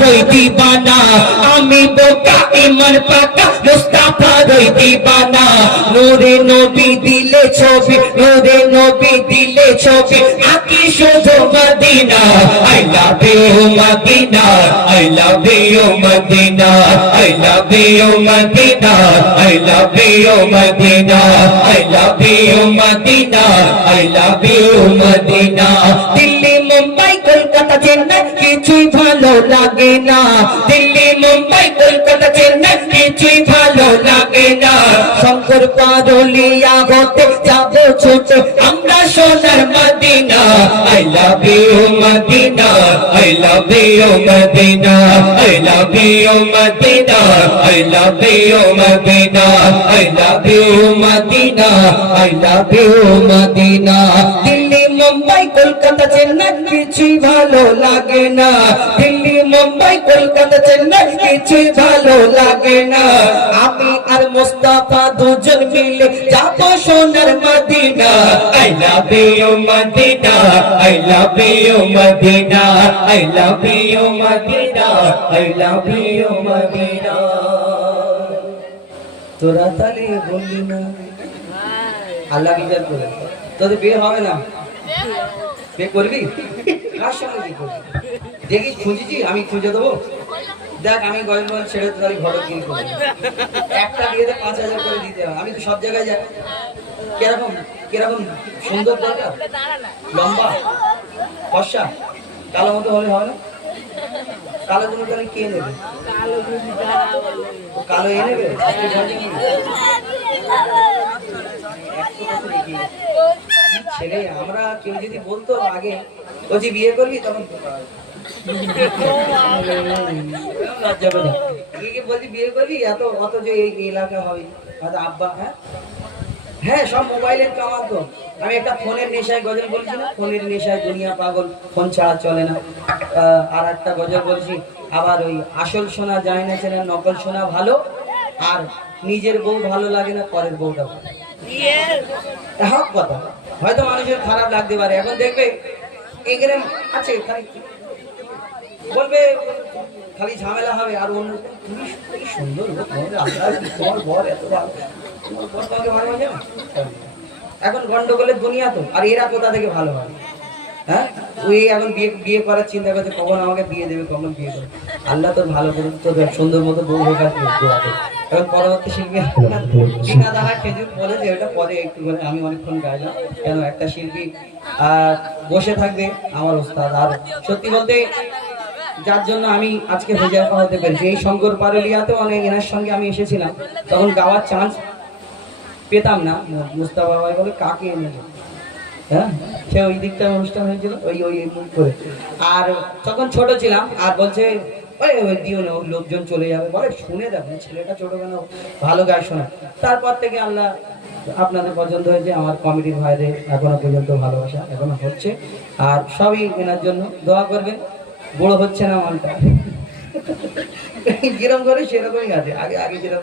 রই দিবানা আমি বোকা ইমান পাকা মুস্তাফা রই দিবানা নূরে নবী দিলে ছবি নূরে নবী দিলে ছবি আকি শুধু Medina I love you Madina I love you Madina I love you Madina I love you Madina I love you Madina I love you Madina Delhi Mumbai Kolkata Chennai কিছুই ভালো লাগে না দিল্লি মুম্বাই কলকাতা চেন্নাই কিছুই ভালো লাগে না শঙ্কর পারুলিয়া হতে যাবো ছুটে আমরা সোনার Medina I love you Madina I love you Madina I love you Madina I love you Madina I love you Madina I love you Madina Delhi Mumbai Kolkata Chennai কিছুই ভালো লাগে না দিল্লি মুম্বাই কলকাতা চেন্নাই কিছুই ভালো লাগে না আমি আর মুস্তাফা দুজন মিলে যাবো সোনার Medina I love you Madina I love you Madina I love you Madina I love you Madina তোরা তালে বললি না আল্লাহ বিচার করে তোদের বিয়ে হবে না বিয়ে করবি কার সঙ্গে বিয়ে করবি দেখি খুঁজেছি আমি খুঁজে দেবো দেখ আমি গরিব ছেড়ে তোর ঘর কিনে করবো একটা বিয়েতে 5,000 করে দিতে হবে আমি তো সব জায়গায় যাই কিরকম কিরকম সুন্দর দরকার লম্বা ফর্সা কালো মতো হলে হবে না কালো গুলো তাহলে কে নেবে কালো এ নেবে ছেলে আমরা কেউ যদি বলতো আগে বলছি বিয়ে করবি তখন বলছি বিয়ে করবি এত অত যে এই এলাকা হবে হয়তো আব্বা হ্যাঁ হ্যাঁ সব মোবাইলের কামাল তো আমি একটা ফোনের নেশায় গজল বলছি না ফোনের নেশায় দুনিয়া পাগল ফোন ছাড়া চলে না আর একটা গজল বলছি আবার ওই আসল সোনা যায় না চেনা নকল সোনা ভালো আর নিজের বউ ভালো লাগে না পরের বউটা ভালো হক কথা হয়তো মানুষের খারাপ লাগতে পারে এখন দেখবে এখানে আছে খালি বলবে খালি ঝামেলা হবে আর অন্য সুন্দর তোমার বর এত ভালো তোমার বর তোমাকে ভালো লাগে না এখন গন্ডগোলের দুনিয়া তো আর এরা কোথা থেকে ভালো হয় হ্যাঁ তুই এখন বিয়ে করার চিন্তা করছে কখন আমাকে বিয়ে দেবে কখন বিয়ে করবে আল্লাহ তোর ভালো করুন তোর সুন্দর মতো বউ হোক আর এখন পরবর্তী শিল্পী বিনা দানা খেজুর বলে যে ওটা পরে একটু করে আমি অনেকক্ষণ গাইলাম কেন একটা শিল্পী বসে থাকবে আমার ওস্তাদ আর সত্যি বলতে যার জন্য আমি আজকে হেজাফা হতে পেরেছি এই শঙ্কর পারুলিয়াতে অনেক এনার সঙ্গে আমি এসেছিলাম তখন গাওয়ার চান্স পেতাম না মুস্তাফা ভাই বলে কাকে এনে হ্যাঁ সে ওই দিকটা অনুষ্ঠান হয়েছিল ওই ওই মুখ করে আর তখন ছোট ছিলাম আর বলছে ওই ওই দিও না লোকজন চলে যাবে বলে শুনে দেখো ছেলেটা ছোট কেন ভালো গায় শোনা তারপর থেকে আল্লাহ আপনাদের পছন্দ হয়েছে আমার কমিটির ভাইদের এখনো পর্যন্ত ভালোবাসা এখনো হচ্ছে আর সবই এনার জন্য দোয়া করবেন বড় হচ্ছে না মানটা যেরকম করে সেরকমই আছে আগে আগে যেরকম